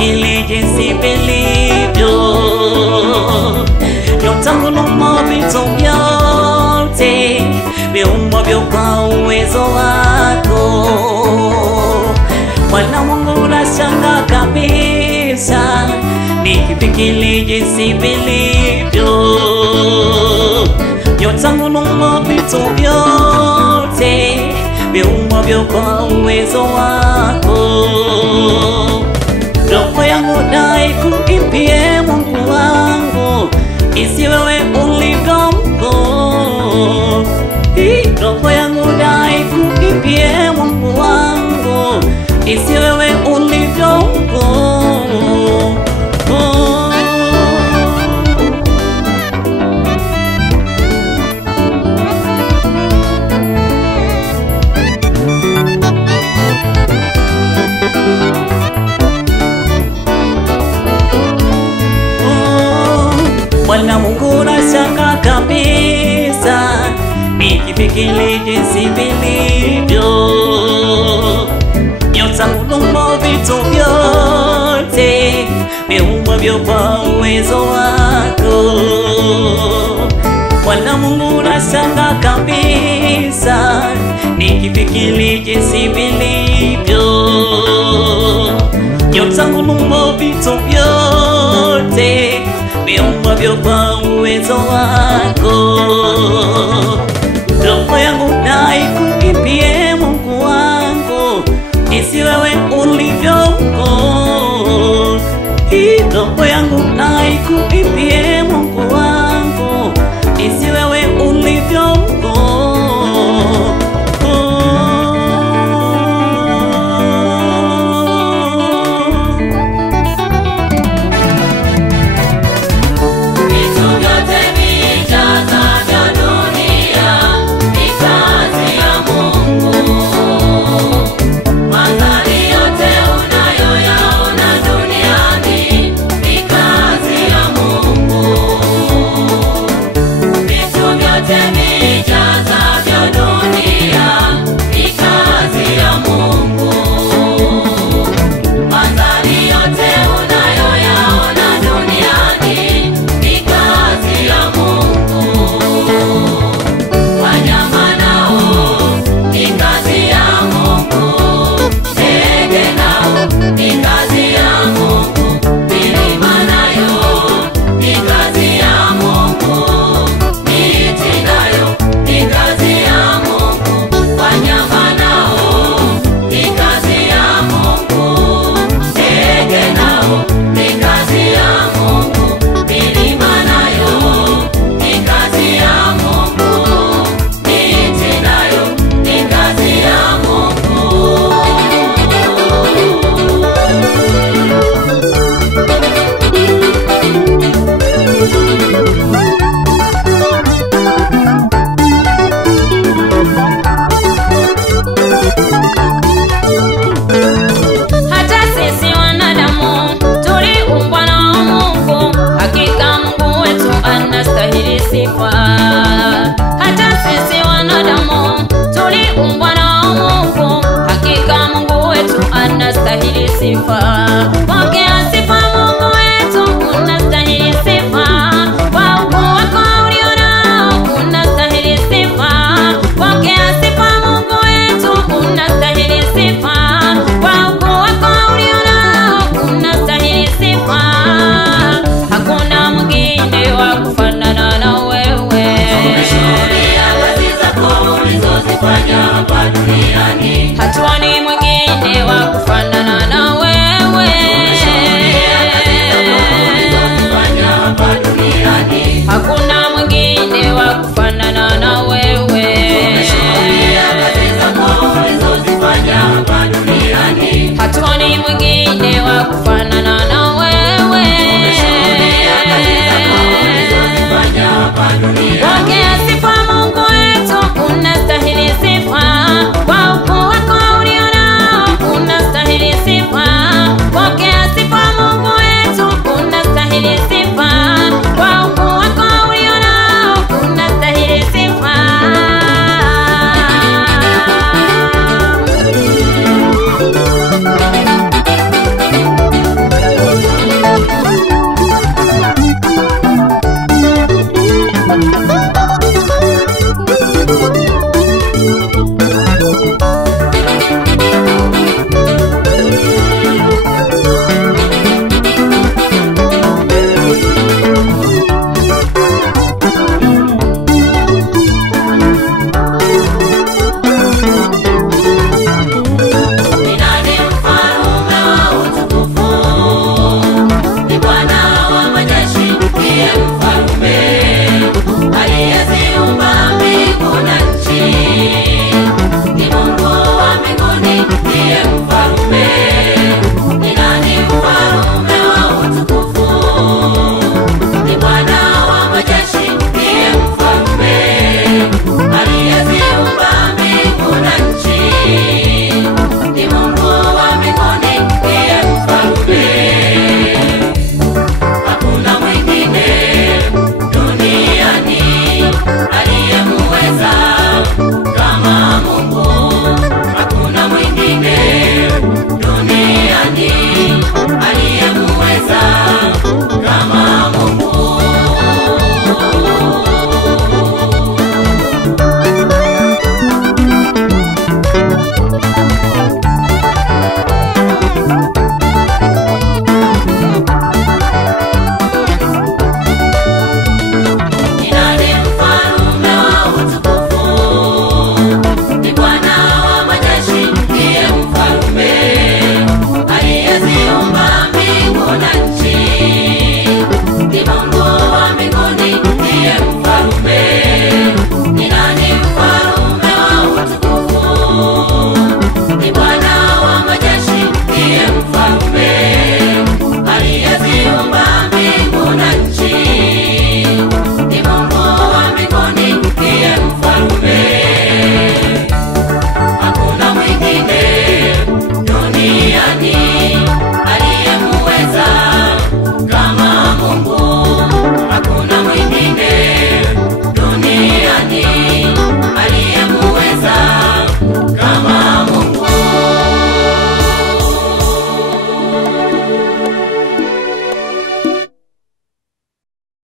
nikifikiri jinsi vilivyo, nyota huluma vitu vyote viumbwavyo kwa uwezo wako. Bwana Mungu nashangaa kabisa nikifikiri jinsi vilivyo, nyota huluma vitu vyote viumbwavyo kwa uwezo wako. Roho yangu dai kuimbie Mungu wangu, isi wewe ulivyo mkuu. Roho yangu dai kuimbie Mungu wangu, isi wewe ulivyo mkuu. Bwana Mungu nashangaa kabisa nikifikiri jinsi vilivyo, nyota huluma vitu vyote viumbwavyo kwa uwezo wako. Bwana Mungu nashangaa kabisa nikifikiri jinsi vilivyo, nyota huluma vitu vyote viumbwavyo kwa uwezo wako. Roho yangu dai kuimbie Mungu wangu, isi wewe ulivyo mkuu. Roho yangu dai kuimbie Mungu wangu, isi wewe ulivyo mkuu. Pokea sifa Mungu wetu, unastahili sifa. Kwa ukuu wako ulionao, unastahili sifa. Pokea sifa Mungu wetu, unastahili sifa. Kwa ukuu wako ulionao, unastahili sifa. Hakuna mwingine wa kufanana na wewe. Tumeshuhudia kazi zako ulizozifanya hapa duniani. Hatuoni mwingine wa kufanana na wewe. Tumeshuhudia kazi zako ulizozifanya hapa duniani.